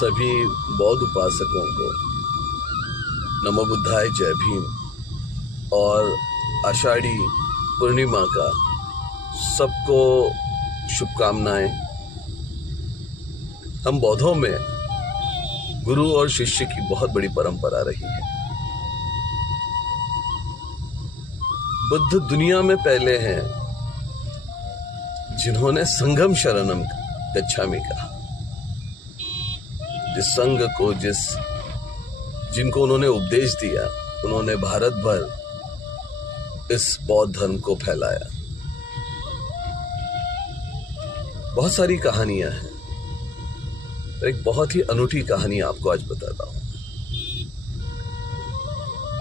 सभी बौद्ध उपासकों को नमो बुद्धाय जय भीम और आषाढ़ी पूर्णिमा का सबको शुभकामनाएं। हम बौद्धों में गुरु और शिष्य की बहुत बड़ी परंपरा रही है। बुद्ध दुनिया में पहले हैं जिन्होंने संघम शरणम गच्छामि कहा। जिस संघ को जिनको उन्होंने उपदेश दिया, उन्होंने भारत भर इस बौद्ध धर्म को फैलाया। बहुत सारी कहानियां हैं, एक बहुत ही अनूठी कहानी आपको आज बताता हूं।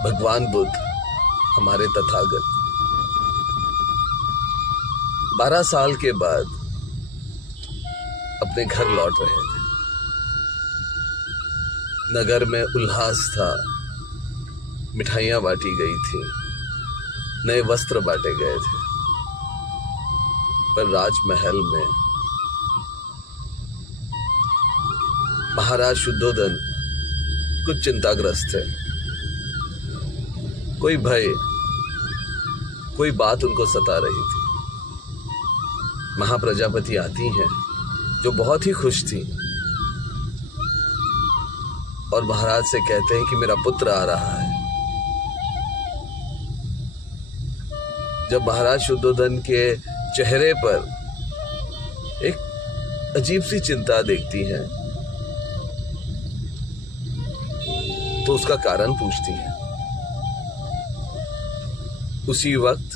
भगवान बुद्ध, हमारे तथागत, 12 साल के बाद अपने घर लौट रहे थे। नगर में उल्लास था, मिठाइयां बांटी गई थी, नए वस्त्र बांटे गए थे, पर राजमहल में महाराज शुद्धोधन कुछ चिंताग्रस्त थे। कोई भय, कोई बात उनको सता रही थी। महाप्रजापति आती हैं जो बहुत ही खुश थी और महाराज से कहते हैं कि मेरा पुत्र आ रहा है। जब महाराज शुद्धोधन के चेहरे पर एक अजीब सी चिंता देखती हैं तो उसका कारण पूछती हैं। उसी वक्त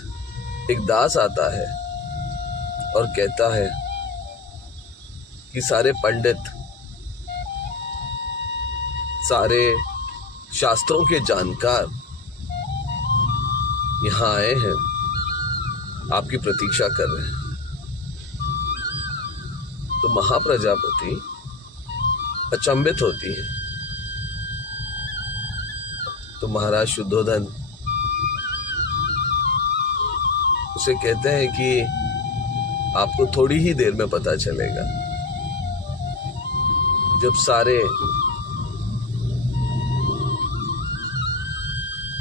एक दास आता है और कहता है कि सारे पंडित, सारे शास्त्रों के जानकार यहां आए हैं, आपकी प्रतीक्षा कर रहे हैं। तो महाप्रजापति अचंभित होती है। तो महाराज शुद्धोधन उसे कहते हैं कि आपको थोड़ी ही देर में पता चलेगा। जब सारे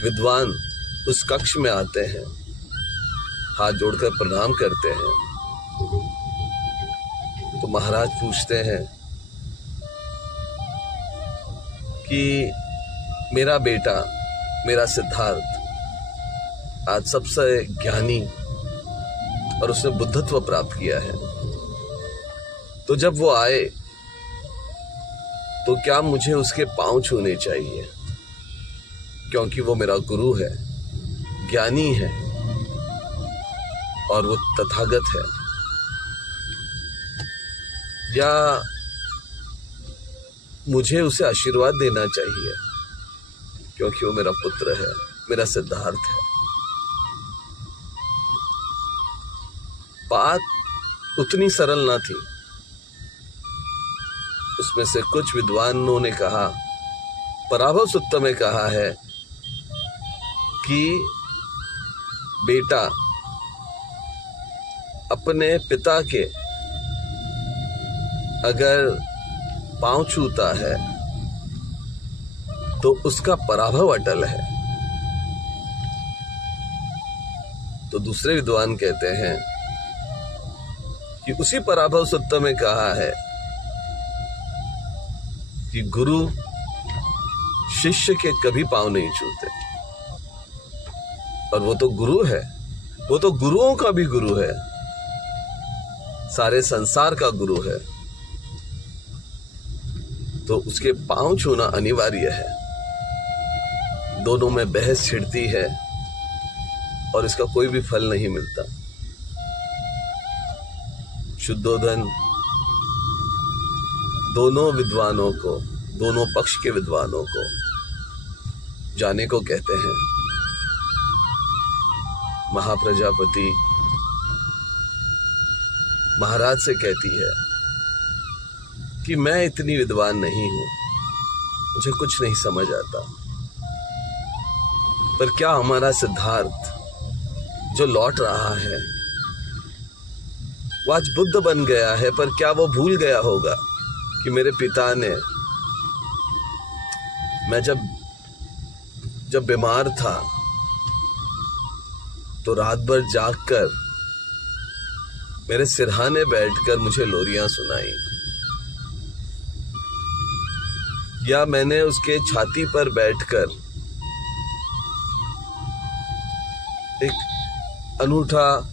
विद्वान उस कक्ष में आते हैं, हाथ जोड़कर प्रणाम करते हैं, तो महाराज पूछते हैं कि मेरा बेटा, मेरा सिद्धार्थ आज सबसे ज्ञानी और उसने बुद्धत्व प्राप्त किया है, तो जब वो आए तो क्या मुझे उसके पांव छूने चाहिए? क्योंकि वो मेरा गुरु है, ज्ञानी है और वो तथागत है। या मुझे उसे आशीर्वाद देना चाहिए क्योंकि वो मेरा पुत्र है, मेरा सिद्धार्थ है। बात उतनी सरल ना थी। उसमें से कुछ विद्वानों ने कहा, पराभव सूत्र में कहा है कि बेटा अपने पिता के अगर पांव छूता है तो उसका पराभव अटल है। तो दूसरे विद्वान कहते हैं कि उसी पराभव सूत्र में कहा है कि गुरु शिष्य के कभी पांव नहीं छूते। और वो तो गुरु है, वो तो गुरुओं का भी गुरु है, सारे संसार का गुरु है, तो उसके पांव छूना अनिवार्य है। दोनों में बहस छिड़ती है और इसका कोई भी फल नहीं मिलता। शुद्धोधन दोनों विद्वानों को, दोनों पक्ष के विद्वानों को जाने को कहते हैं। महाप्रजापति महाराज से कहती है कि मैं इतनी विद्वान नहीं हूं, मुझे कुछ नहीं समझ आता, पर क्या हमारा सिद्धार्थ जो लौट रहा है वो आज बुद्ध बन गया है, पर क्या वो भूल गया होगा कि मेरे पिता ने मैं जब बीमार था तो रात भर जागकर मेरे सिरहाने बैठकर मुझे लोरियां सुनाई, या मैंने उसके छाती पर बैठकर एक अनूठा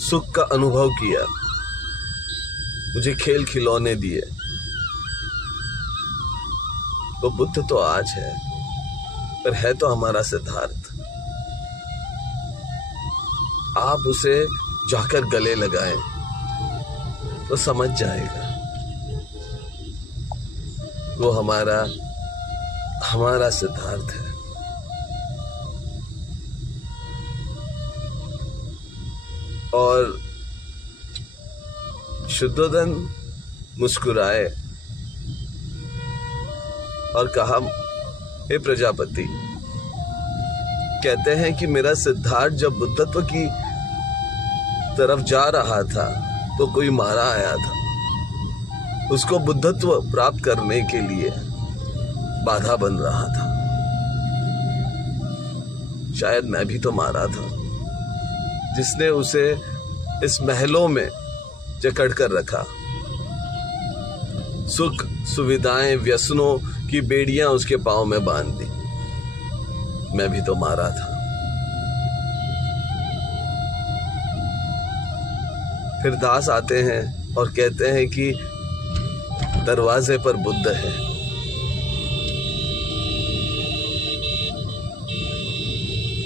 सुख का अनुभव किया, मुझे खेल खिलौने दिए। तो बुद्ध तो आज है, पर है तो हमारा सिद्धार्थ। आप उसे जाकर गले लगाएं तो समझ जाएगा। वो हमारा सिद्धार्थ है। और शुद्धोधन मुस्कुराए और कहा, हे प्रजापति, कहते हैं कि मेरा सिद्धार्थ जब बुद्धत्व की तरफ जा रहा था तो कोई मारा आया था, उसको बुद्धत्व प्राप्त करने के लिए बाधा बन रहा था। शायद मैं भी तो मारा था, जिसने उसे इस महलों में जकड़ कर रखा। सुख सुविधाएं व्यसनों की बेड़ियां उसके पांव में बांध दी। मैं भी तो मारा था। फिर दास आते हैं और कहते हैं कि दरवाजे पर बुद्ध है।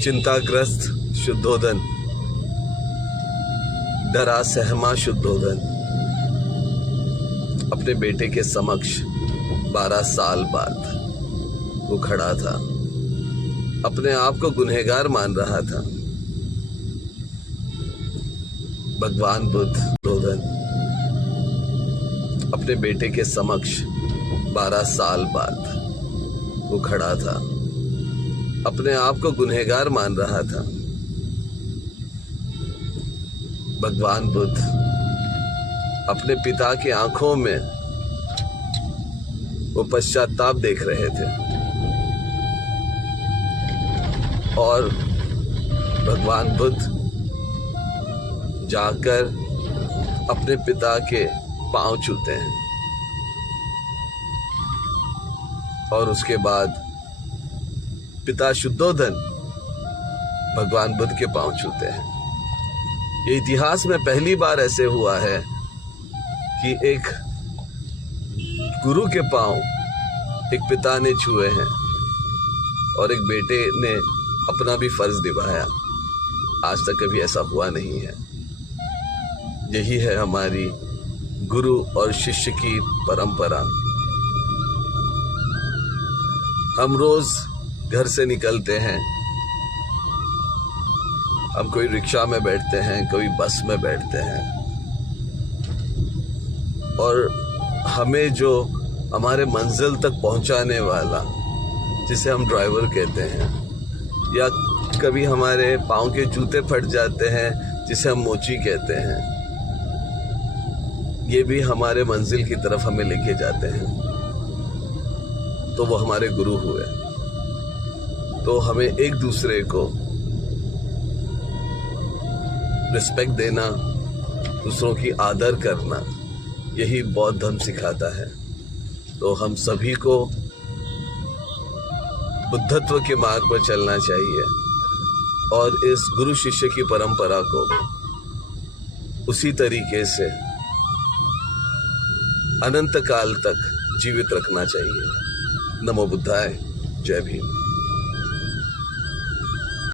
चिंताग्रस्त शुद्धोधन, डरा सहमा शुद्धोधन अपने बेटे के समक्ष 12 साल बाद वो खड़ा था, अपने आप को गुनहगार मान रहा था। भगवान बुद्ध शुद्धोधन अपने बेटे के समक्ष 12 साल बाद वो खड़ा था, अपने आप को गुनहगार मान रहा था। भगवान बुद्ध अपने पिता की आंखों में वो पश्चाताप देख रहे थे और भगवान बुद्ध जाकर अपने पिता के पांव छूते हैं और उसके बाद पिता शुद्धोधन भगवान बुद्ध के पांव छूते हैं। ये इतिहास में पहली बार ऐसे हुआ है कि एक गुरु के पांव एक पिता ने छुए हैं और एक बेटे ने अपना भी फर्ज निभाया। आज तक कभी ऐसा हुआ नहीं है। यही है हमारी गुरु और शिष्य की परंपरा। हम रोज घर से निकलते हैं, हम कोई रिक्शा में बैठते हैं, कोई बस में बैठते हैं, और हमें जो हमारे मंजिल तक पहुंचाने वाला, जिसे हम ड्राइवर कहते हैं, या कभी हमारे पाँव के जूते फट जाते हैं जिसे हम मोची कहते हैं, ये भी हमारे मंजिल की तरफ हमें लेके जाते हैं, तो वो हमारे गुरु हुए। तो हमें एक दूसरे को रिस्पेक्ट देना, दूसरों की आदर करना, यही बौद्ध धर्म सिखाता है। तो हम सभी को बुद्धत्व के मार्ग पर चलना चाहिए और इस गुरु शिष्य की परंपरा को उसी तरीके से अनंत काल तक जीवित रखना चाहिए। नमो बुद्धाय। जय भीम।